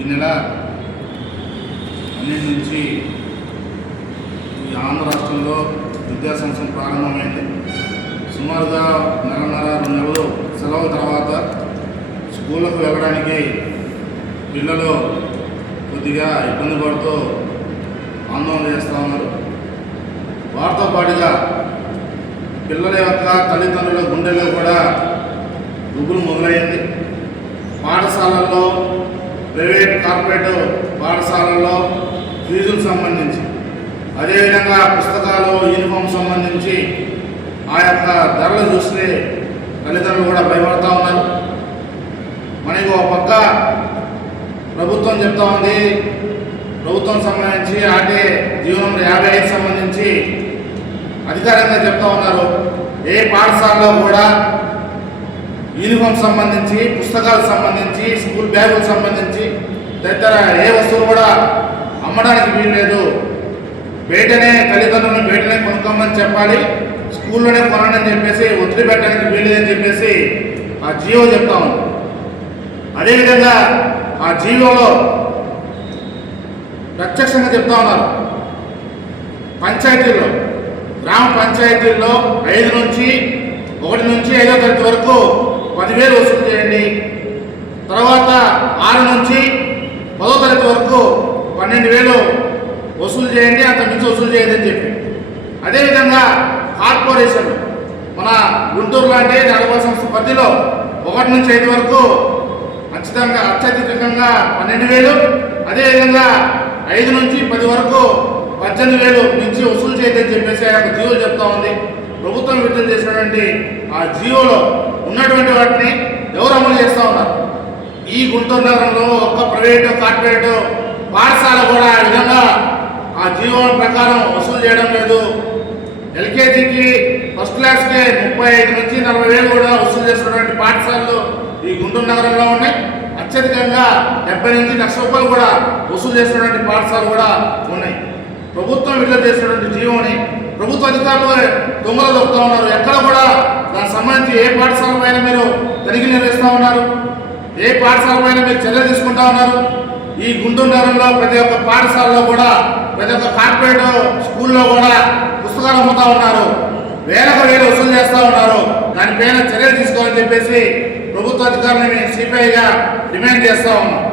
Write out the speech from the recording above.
ఈ నెల 12 నుంచి ఈ ఆంధ్ర రాష్ట్రంలో విద్యా సంవత్సరం ప్రారంభమైంది. సుమారుగా నెలన్నర 2 నెలలు సెలవుల తర్వాత స్కూళ్ళకు వెళ్ళడానికి పిల్లలు కొద్దిగా ఇబ్బంది పడుతూ ఆందోళన చేస్తూ ఉన్నారు. వారితో పాటుగా పిల్లల యొక్క తల్లిదండ్రుల గుండెల్లో కూడా గుబులు మొదలైంది. పాఠశాలల్లో, ప్రైవేట్ కార్పొరేట్ పాఠశాలల్లో ఫీజులకు సంబంధించి, అదేవిధంగా పుస్తకాలు, యూనిఫామ్ సంబంధించి ఆ యొక్క ధరలు చూస్తే తల్లిదండ్రులు కూడా భయపడుతూ ఉన్నారు. మనకి ఒక పక్క ప్రభుత్వం చెప్తా ఉంది, ప్రభుత్వం సంబంధించి ఆర్టీ జీవనం 55 సంబంధించి అధికారికంగా చెప్తా ఉన్నారు. ఏ పాఠశాలలో కూడా యూనిఫామ్ సంబంధించి, పుస్తకాలకు సంబంధించి, స్కూల్ బ్యాగులకు సంబంధించి తదితర ఏ వస్తువులు కూడా అమ్మడానికి వీల్లేదు. బయటనే తల్లిదండ్రులను బయటనే కొనుక్కోమని చెప్పాలి, స్కూల్లోనే కొనండి అని చెప్పేసి వదిలిపెట్టడానికి వీల్లేదని చెప్పేసి ఆ జీవో చెప్తా ఉంది. అదేవిధంగా ఆ జీవోలో ప్రత్యక్షంగా చెప్తా ఉన్నారు, పంచాయతీల్లో, గ్రామ పంచాయతీల్లో 1 నుంచి 5వ తరగతి వరకు 10,000 వసూలు చేయండి. తర్వాత 6 నుంచి 10వ తరగతి వరకు 12,000 వసూలు చేయండి, అంత మించి వసూలు చేయదని చెప్పి. అదేవిధంగా కార్పొరేషన్ మన గుంటూరు లాంటి నగరపాలక సంస్థ పరిధిలో 1 నుంచి 5 వరకు అత్యధికంగా 12,000, అదేవిధంగా 5 నుంచి 10 వరకు 18,000 నుంచి వసూలు చేయదని చెప్పేసి ఆ యొక్క జీవో చెప్తా ఉంది. ప్రభుత్వం విడుదల చేసినటువంటి ఆ జీవోలో ఉన్నటువంటి వాటిని ఎవరు అమలు చేస్తూ ఉన్నారు? ఈ గుంటూరు నగరంలో ఒక్క ప్రైవేటు, కార్పొరేటు పాఠశాల కూడా ఆ విధంగా ఆ జీవో ప్రకారం వసూలు చేయడం లేదు. ఎల్కేజీకి, ఫస్ట్ క్లాస్కి 35 నుంచి 40,000 కూడా వసూలు చేస్తున్నటువంటి పాఠశాలలు ఈ గుంటూరు నగరంలో ఉన్నాయి. అత్యధికంగా 70 నుంచి 1,00,000 రూపాయలు కూడా వసూలు చేస్తున్నటువంటి పాఠశాలలు కూడా ఉన్నాయి. ప్రభుత్వం విడుదల చేసినటువంటి జీవోని ప్రభుత్వ అధికారులు దొంగలు దొక్కుతూ ఉన్నారు. ఎక్కడ కూడా దానికి సంబంధించి ఏ పాఠశాల పైన మీరు తనిఖీ నిర్వహిస్తూ ఉన్నారు? ఏ పాఠశాల పైన మీరు చర్యలు తీసుకుంటా ఉన్నారు? ఈ గుంటూరు నగరంలో ప్రతి ఒక్క పాఠశాలలో కూడా, ప్రతి ఒక్క కార్పొరేట్ స్కూల్లో కూడా పుస్తకాలు అమ్ముతూ ఉన్నారు, వేలకు వేలు వసూలు చేస్తూ ఉన్నారు. దానిపైన చర్యలు తీసుకోవాలని చెప్పేసి ప్రభుత్వ అధికారులని సిపిఐగా డిమాండ్ చేస్తూ ఉన్నాం.